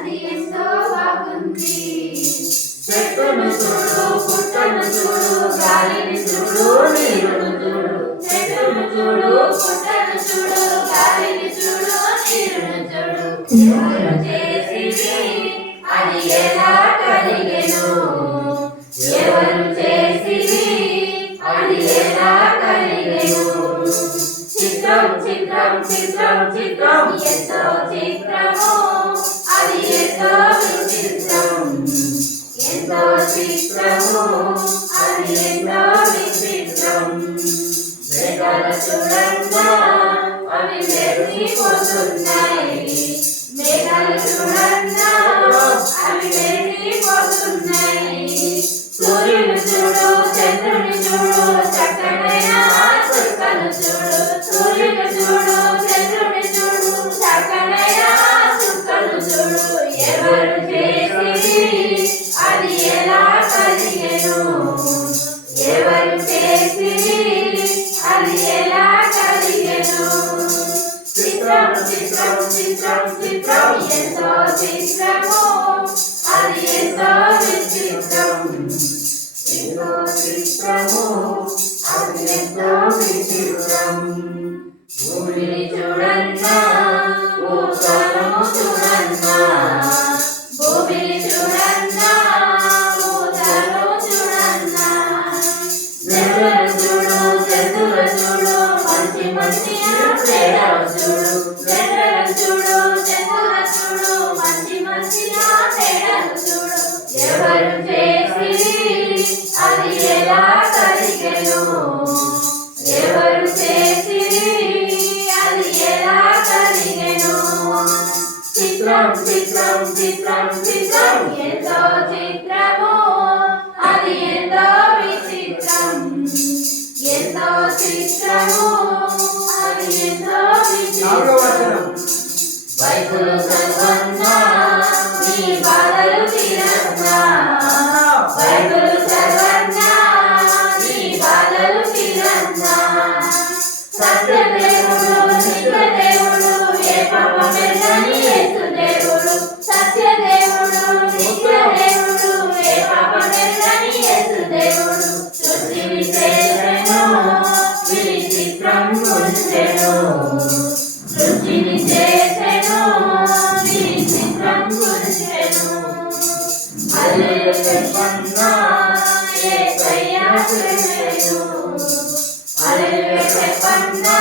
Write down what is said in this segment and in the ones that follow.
అది ఎంతో బాగుంది. చెట్టును చూడు, పుట్టను చూడు, గాలిని చూడు, నీరును చూడు. చెట్టును చూడు, పుట్టను చూడు, గాలిని చూడు, నీరును చూడు. ఎవరు చేసిరి అది ఎలా కలిగెను? ఎవరు చేసిరి అది ఎలా కలిగెను? చిత్రం చిత్రం చిత్రం చిత్రం ఎంతో చిత్రము, అది ఎంతో విచిత్రం. ఎంతో చిత్రము, అది ఎంతో విచిత్రం. మేఘాలు చూడంగా అవి మెరిసిపోతున్నాయి. మేఘాలు చూడంగా అవి మెరిసిపోతున్నాయి. సూర్యుని చూడు, చంద్రుని చూడు, చక్కనైన చుక్కలు చూడు. సూర్యుని చూడు, చంద్రుని చూడు, చక్కనైన చుక్కలు చూడు. ఎవరు చేసిరి అది ఎలా కలిగెను? ఎవరు చేసిరి అది ఎలా కలిగెను? చిత్రం చిత్రం చిత్రం చిత్రం ఎంతో చిత్రము, అది ఎంతో విచిత్రం. ఎంతో చిత్రము, అది ఎంతో విచిత్రం. భూమిని చూడన్నా, భూతలము చూడన్నా. భూమిని చూడన్నా, భూతలము చూడన్నా. జంతువులు చూడు, జంతువులు చూడు, మంచి మంచి తేడాలు చూడు. జంతువులు చూడు, జంతువులు చూడు, మంచి మంచి తేడాలు చూడు. ఎవరు చేసిరి అది ఎలా కలిగెను? ఎవరు చేసిరి అది ఎలా కలిగెను? చిత్రం చిత్రం చిత్రం చిత్రం ఎంతో చిత్రము, అది ఎంతో విచిత్రం. ఎంతో చిత్రము, అది ఎంతో విచిత్రం. బైబిలు చదవన్నా, నీ బాధలు తీరన్నా. బైబిలు చదవన్నా, నీ బాధలు తీరన్నా. సత్యదేవుడు, నిత్యదేవుడు, ఏ పాపమెరుగని యేసు దేవుడు. సత్యదేవుడు, నిత్యదేవుడు, ఏ పాపమెరుగని యేసు దేవుడు. సృష్టిని చేసెను, విచిత్రం గుంచెను. సృష్టిని చేసెను, విచిత్రం గుంచెను. హల్లెలూయా చెప్పన్నా, యేసయ్య చేసెను. హల్లెలూయా చెప్పన్నా,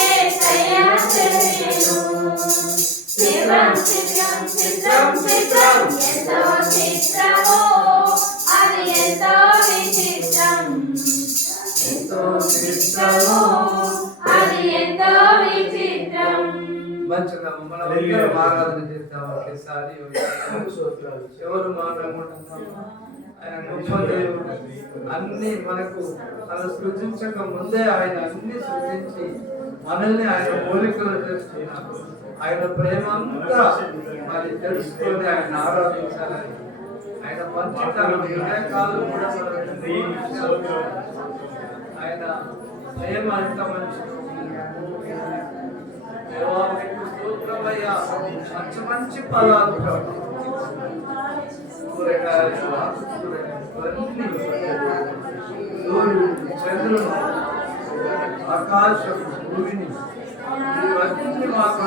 యేసయ్య చేసెను. చిత్రం చిత్రం చిత్రం చిత్రం ఎంతో చిత్రము, అది ఎంతో విచిత్రం. ఎంతో చిత్రము, అది ఎంతో విచిత్రం. మంచిగా మనం అందరం ఆరాధన చేద్దాం ఒకేసారి. ఎవరు మాట్లాడుకుంటున్నాము? ఆయన గొప్ప దేవుడు. అన్ని మనకు అలా సృజించక ముందే ఆయన అన్ని సృజించి మనల్ని ఆయన పోలికలు చేస్తున్నాడు. ఆయన ప్రేమ అంతా మరి తెలుసుకొని ఆయన ఆరాధించాలని ఆయన పంచుతాను. ఇదే కాదు కూడా ఆయన ప్రేమ అంత మంచి స్తోత్రమయ్యా. మంచి మంచి పదాలు, కూరగాయలు, చంద్రుడు, ఆకాశం, భూమిని ఇవన్నీ మాకు